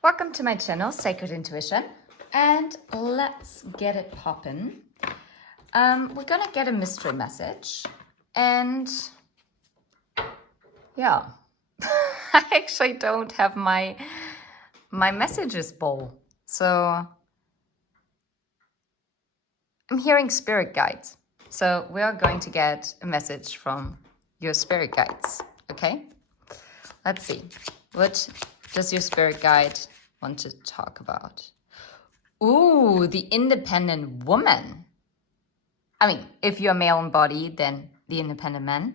Welcome to my channel, Sacred Intuition, and let's get it poppin'. We're gonna get a mystery message, and yeah, I actually don't have my messages bowl, so I'm hearing spirit guides. So we are going to get a message from your spirit guides, okay? Let's see. What does your spirit guide want to talk about? Ooh, the independent woman. I mean, if you're male in body, then the independent man.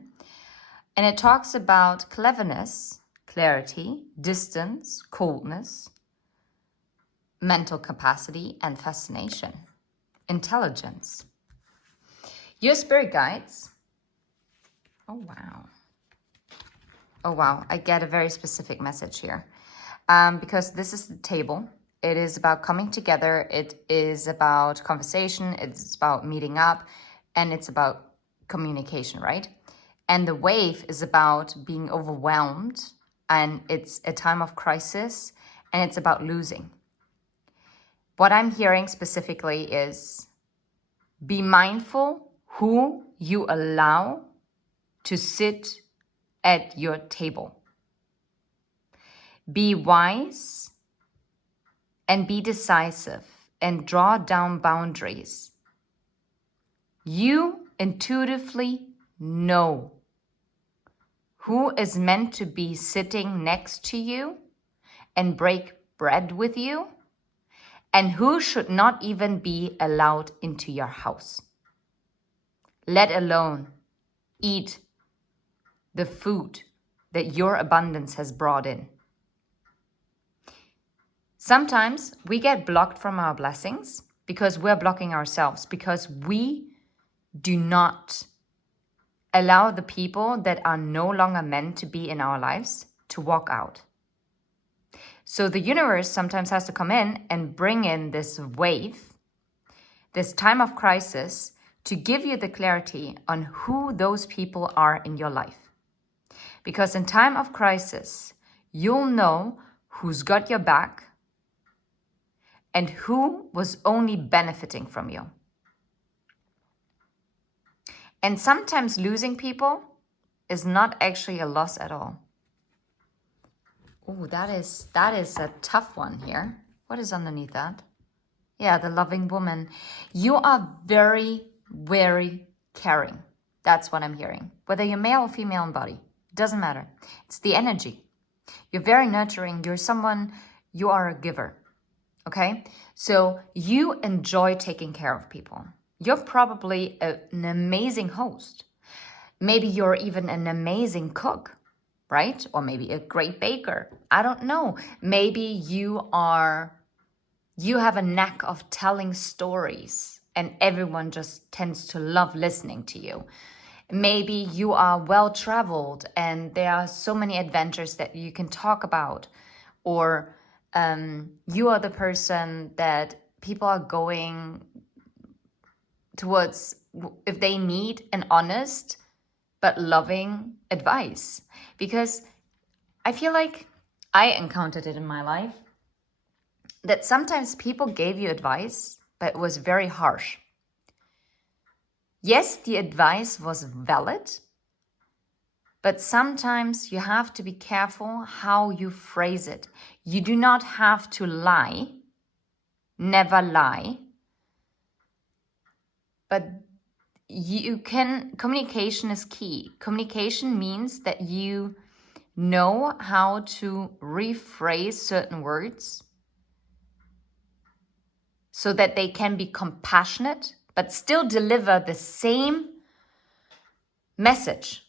And it talks about cleverness, clarity, distance, coldness, mental capacity, and fascination, intelligence. Your spirit guides. Oh, wow. Oh, wow. I get a very specific message here. Because this is the table. It is about coming together. It is about conversation. It's about meeting up. And it's about communication, right? And the wave is about being overwhelmed. And it's a time of crisis. And it's about losing. What I'm hearing specifically is be mindful who you allow to sit at your table. Be wise and be decisive and draw down boundaries. You intuitively know who is meant to be sitting next to you and break bread with you, and who should not even be allowed into your house, let alone eat the food that your abundance has brought in. Sometimes we get blocked from our blessings because we're blocking ourselves, because we do not allow the people that are no longer meant to be in our lives to walk out. So the universe sometimes has to come in and bring in this wave, this time of crisis, to give you the clarity on who those people are in your life. Because in time of crisis, you'll know who's got your back and who was only benefiting from you. And sometimes losing people is not actually a loss at all. Oh, that is a tough one here. What is underneath that? Yeah, the loving woman. You are very, very caring. That's what I'm hearing. Whether you're male or female in body, doesn't matter. It's the energy. You're very nurturing. You are a giver. Okay? So you enjoy taking care of people. You're probably an amazing host. Maybe you're even an amazing cook, right? Or maybe a great baker. I don't know. Maybe you have a knack of telling stories and everyone just tends to love listening to you. Maybe you are well-traveled and there are so many adventures that you can talk about. Or you are the person that people are going towards if they need an honest but loving advice. Because I feel like I encountered it in my life that sometimes people gave you advice, but it was very harsh. Yes, the advice was valid, but sometimes you have to be careful how you phrase it. You do not have to lie, never lie, but communication is key. Communication means that you know how to rephrase certain words so that they can be compassionate, but still deliver the same message.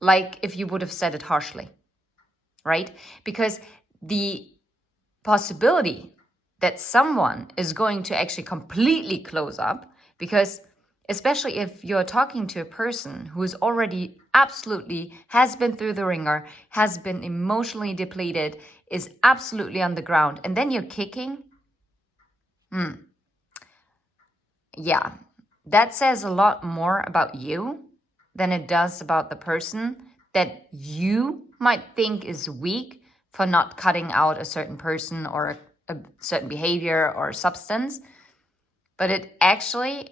Like if you would have said it harshly, right? Because the possibility that someone is going to actually completely close up, because especially if you're talking to a person who is already absolutely has been through the ringer, has been emotionally depleted, is absolutely on the ground, and then you're kicking. Yeah, that says a lot more about you than it does about the person that you might think is weak for not cutting out a certain person or a certain behavior or substance, but it actually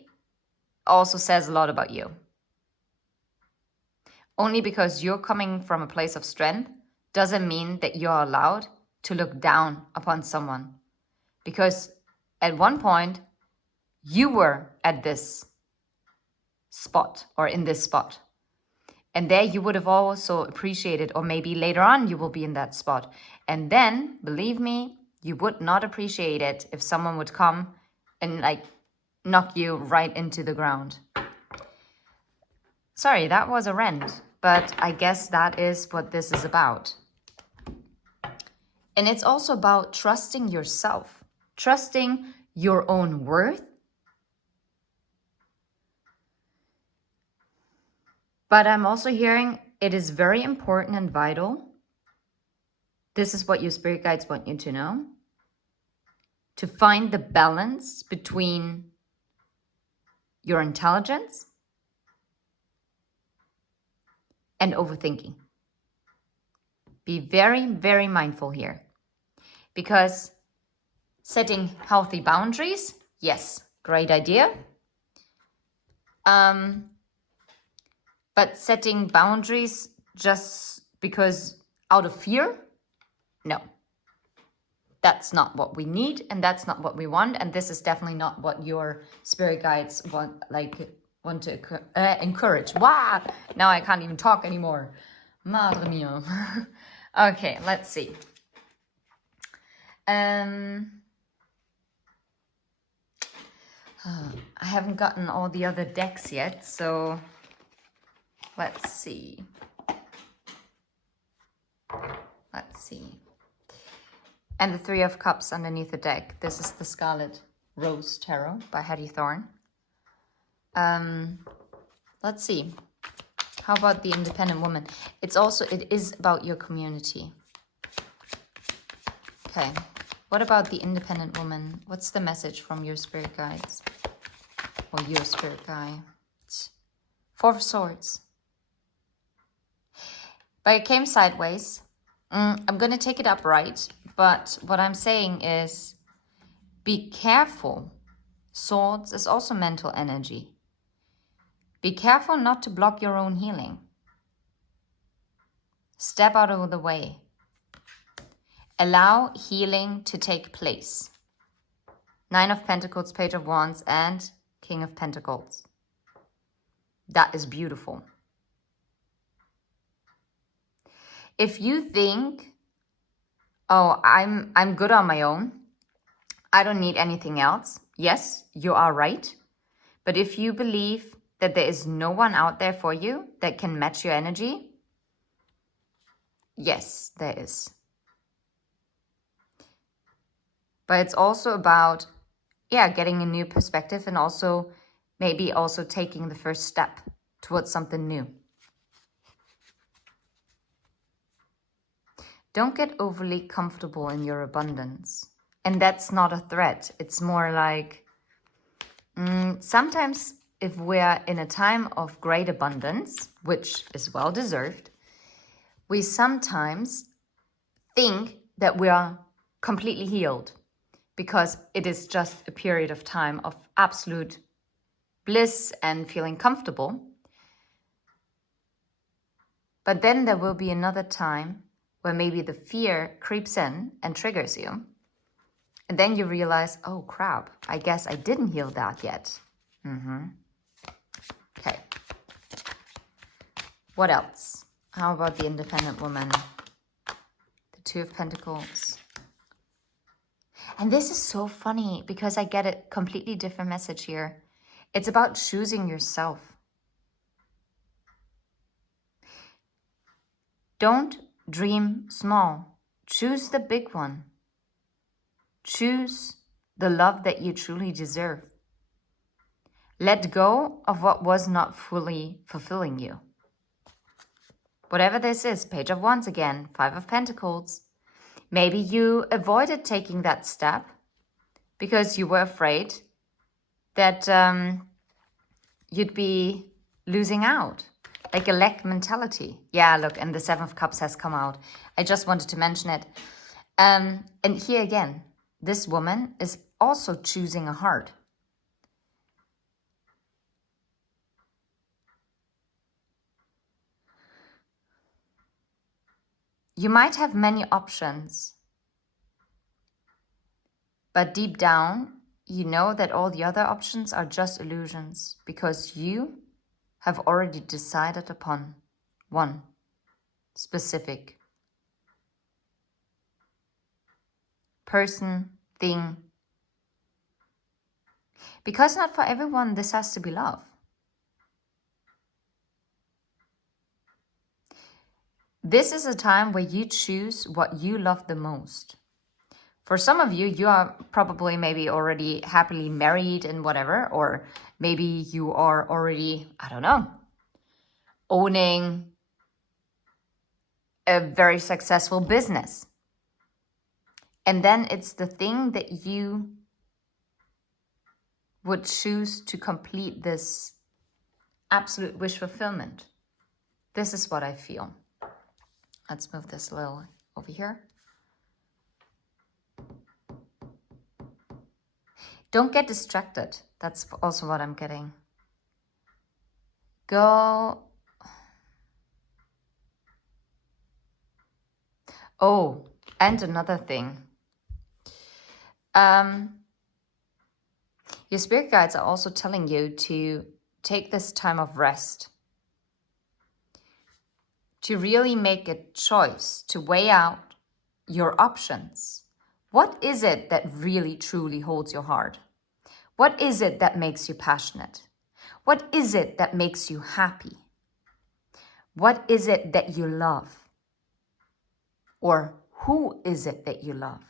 also says a lot about you. Only because you're coming from a place of strength doesn't mean that you're allowed to look down upon someone. Because at one point, you were at this spot or in this spot. And there you would have also appreciated, or maybe later on you will be in that spot. And then, believe me, you would not appreciate it if someone would come and like knock you right into the ground. Sorry, that was a rant, but I guess that is what this is about. And it's also about trusting yourself, trusting your own worth. But I'm also hearing it is very important and vital. This is what your spirit guides want you to know. To find the balance between your intelligence and overthinking. Be very, very mindful here. Because setting healthy boundaries, yes, great idea. But setting boundaries just because out of fear, no. That's not what we need, and that's not what we want, and this is definitely not what your spirit guides want to encourage. Wow! Now I can't even talk anymore. Madre mia. Okay, let's see. I haven't gotten all the other decks yet, so let's see. And the Three of Cups underneath the deck. This is the Scarlet Rose Tarot by Hattie Thorne. Let's see. How about the Independent Woman? It is about your community. Okay. What about the Independent Woman? What's the message from your spirit guides? Or your spirit guide? Four of Swords. But it came sideways. I'm going to take it upright. But what I'm saying is, be careful. Swords is also mental energy. Be careful not to block your own healing. Step out of the way. Allow healing to take place. Nine of Pentacles, Page of Wands, and King of Pentacles. That is beautiful. If you think, oh, I'm good on my own, I don't need anything else. Yes, you are right. But if you believe that there is no one out there for you that can match your energy, yes, there is. But it's also about, getting a new perspective and also maybe also taking the first step towards something new. Don't get overly comfortable in your abundance. And that's not a threat. It's more like, sometimes if we're in a time of great abundance, which is well deserved, we sometimes think that we are completely healed because it is just a period of time of absolute bliss and feeling comfortable. But then there will be another time where maybe the fear creeps in and triggers you. And then you realize, oh crap, I guess I didn't heal that yet. Okay. What else? How about the Independent Woman? The Two of Pentacles. And this is so funny because I get a completely different message here. It's about choosing yourself. Don't dream small. Choose the big one. Choose the love that you truly deserve. Let go of what was not fully fulfilling you. Whatever this is, Page of Wands again, Five of Pentacles. Maybe you avoided taking that step because you were afraid that you'd be losing out. Like a lack mentality. Yeah, look, and the Seven of Cups has come out. I just wanted to mention it. And here again, this woman is also choosing a heart. You might have many options, but deep down, you know that all the other options are just illusions because you have already decided upon one specific person, thing. Because not for everyone this has to be love. This is a time where you choose what you love the most. For some of you, you are probably maybe already happily married and whatever, or maybe you are already, I don't know, owning a very successful business. And then it's the thing that you would choose to complete this absolute wish fulfillment. This is what I feel. Let's move this a little over here. Don't get distracted. That's also what I'm getting. Go. Oh, and another thing. Your spirit guides are also telling you to take this time of rest, to really make a choice, to weigh out your options. What is it that really truly holds your heart? What is it that makes you passionate? What is it that makes you happy? What is it that you love? Or who is it that you love?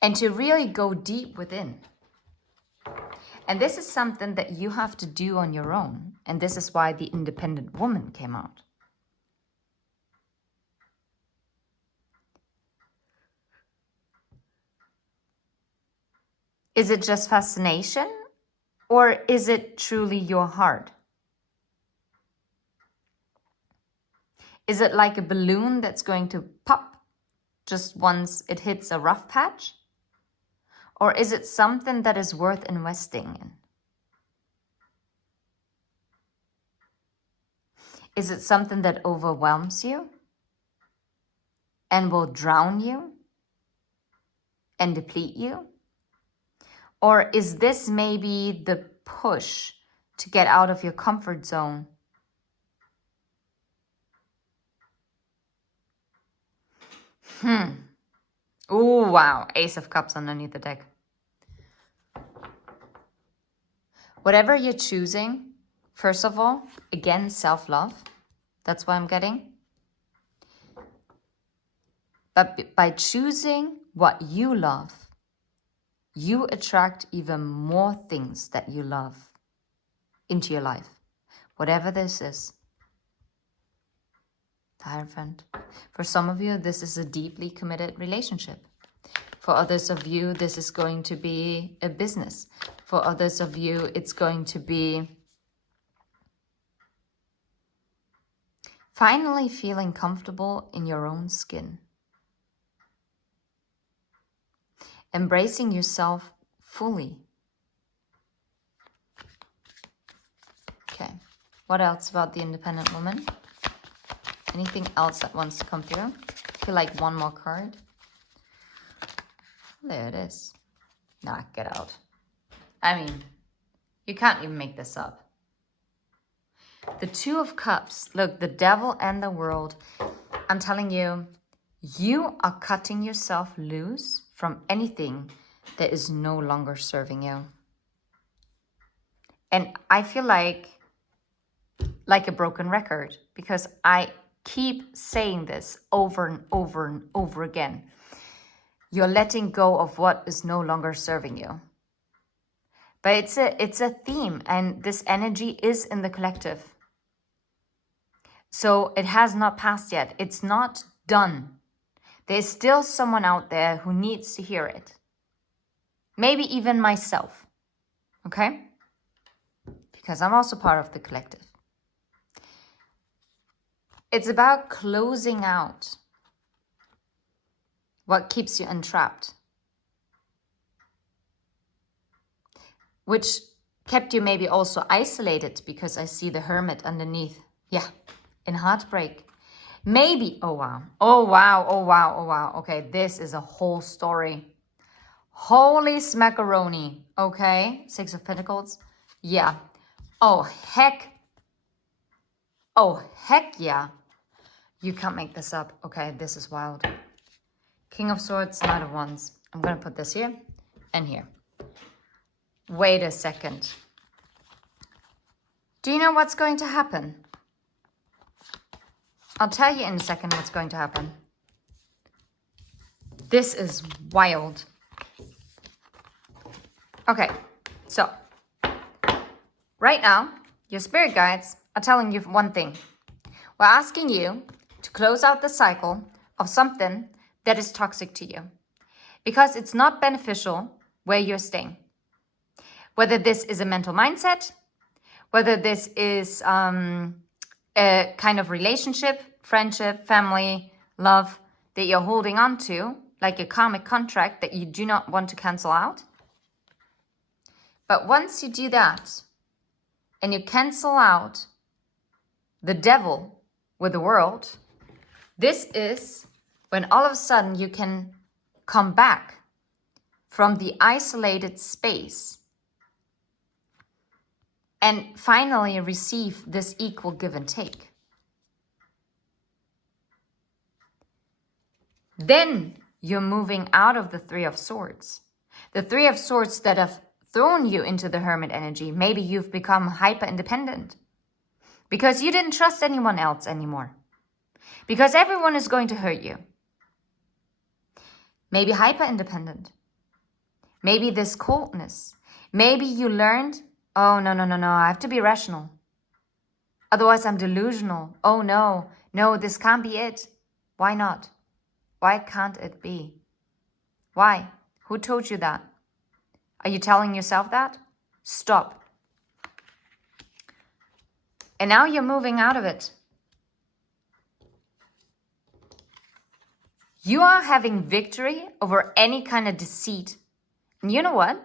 And to really go deep within. And this is something that you have to do on your own. And this is why the independent woman came out. Is it just fascination? Or is it truly your heart? Is it like a balloon that's going to pop just once it hits a rough patch? Or is it something that is worth investing in? Is it something that overwhelms you and will drown you and deplete you? Or is this maybe the push to get out of your comfort zone? Oh, wow. Ace of Cups underneath the deck. Whatever you're choosing, first of all, again, self-love. That's what I'm getting. But by choosing what you love, you attract even more things that you love into your life. Whatever this is. The Hierophant. For some of you, this is a deeply committed relationship. For others of you, this is going to be a business. For others of you, it's going to be finally feeling comfortable in your own skin. Embracing yourself fully. Okay, what else about the independent woman? Anything else that wants to come through? I feel like one more card. There it is. Nah, get out. I mean, you can't even make this up. The Two of Cups. Look, the devil and the world. I'm telling you, you are cutting yourself loose from anything that is no longer serving you. And I feel like a broken record because I keep saying this over and over and over again. You're letting go of what is no longer serving you. But it's a theme, and this energy is in the collective. So it has not passed yet. It's not done. There's still someone out there who needs to hear it. Maybe even myself. Okay? You because I'm also part of the collective. It's about closing out what keeps you entrapped, which kept you maybe also isolated, because I see the hermit underneath. Yeah, in heartbreak. Maybe, oh wow, oh wow, oh wow, oh wow. Okay, this is a whole story. Holy smackaroni, okay? 6 of Pentacles, yeah. Oh heck yeah. You can't make this up. Okay, this is wild. King of Swords, Knight of Wands. I'm gonna put this here and here. Wait a second. Do you know what's going to happen? I'll tell you in a second what's going to happen. This is wild. Okay, so right now, your spirit guides are telling you one thing. We're asking you to close out the cycle of something that is toxic to you, because it's not beneficial where you're staying. Whether this is a mental mindset, whether this is a kind of relationship, friendship, family, love that you're holding on to, like a karmic contract that you do not want to cancel out. But once you do that and you cancel out the devil with the world, this is when all of a sudden you can come back from the isolated space and finally receive this equal give and take. Then you're moving out of the 3 of Swords. The 3 of Swords that have thrown you into the hermit energy. Maybe you've become hyper independent because you didn't trust anyone else anymore. Because everyone is going to hurt you. Maybe hyper independent. Maybe this coldness. Maybe you learned, oh, no, I have to be rational. Otherwise I'm delusional. Oh no, this can't be it. Why not? Why can't it be? Why? Who told you that? Are you telling yourself that? Stop. And now you're moving out of it. You are having victory over any kind of deceit. And you know what?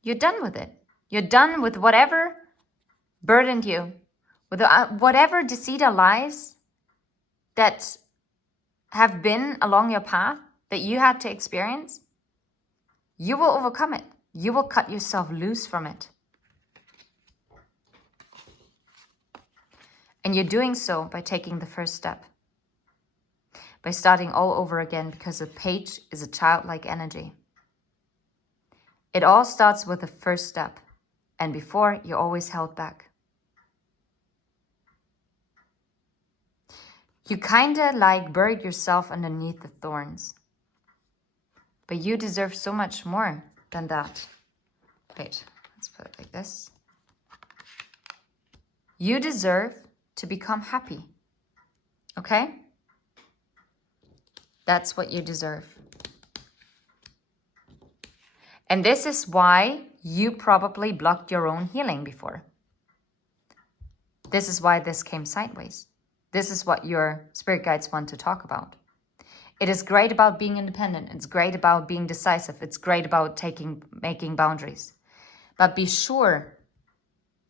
You're done with it. You're done with whatever burdened you, with whatever deceit or lies that have been along your path that you had to experience. You will overcome it. You will cut yourself loose from it. And you're doing so by taking the first step. By starting all over again, because a page is a childlike energy. It all starts with the first step. And before, you're always held back. You kinda like buried yourself underneath the thorns. But you deserve so much more than that. Wait, let's put it like this. You deserve to become happy. Okay? That's what you deserve. And this is why you probably blocked your own healing before. This is why this came sideways. This is what your spirit guides want to talk about. It is great about being independent. It's great about being decisive. It's great about making boundaries. But be sure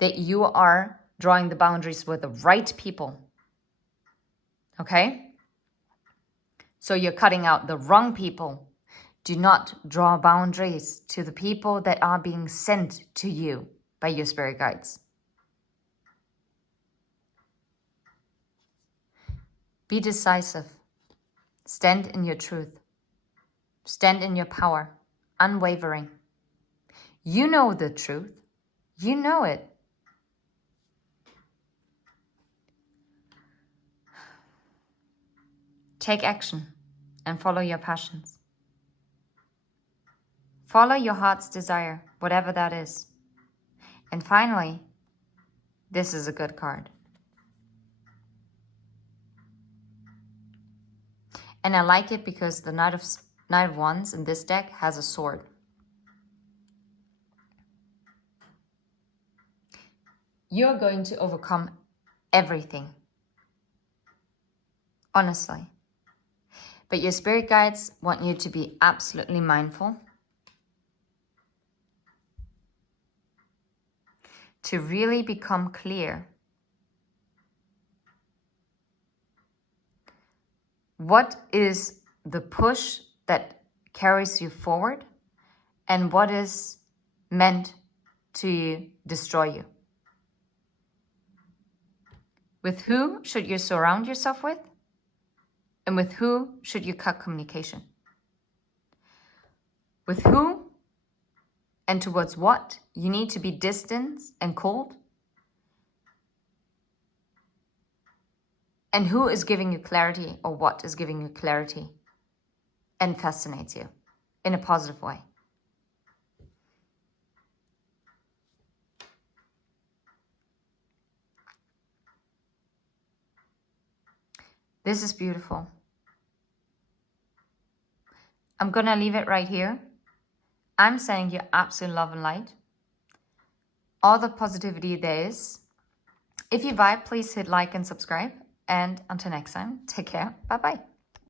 that you are drawing the boundaries with the right people. Okay? So you're cutting out the wrong people. Do not draw boundaries to the people that are being sent to you by your spirit guides. Be decisive. Stand in your truth. Stand in your power. Unwavering. You know the truth. You know it. Take action and follow your passions. Follow your heart's desire, whatever that is. And finally, this is a good card. And I like it because the Knight of Wands in this deck has a sword. you're going to overcome everything. Honestly. But your spirit guides want you to be absolutely mindful, to really become clear. What is the push that carries you forward, and what is meant to destroy you? With who should you surround yourself with? And with who should you cut communication? With who and towards what you need to be distant and cold? And who is giving you clarity, or what is giving you clarity and fascinates you in a positive way? This is beautiful. I'm going to leave it right here. I'm sending you absolute love and light. All the positivity there is. If you vibe, please hit like and subscribe. And until next time, take care. Bye-bye.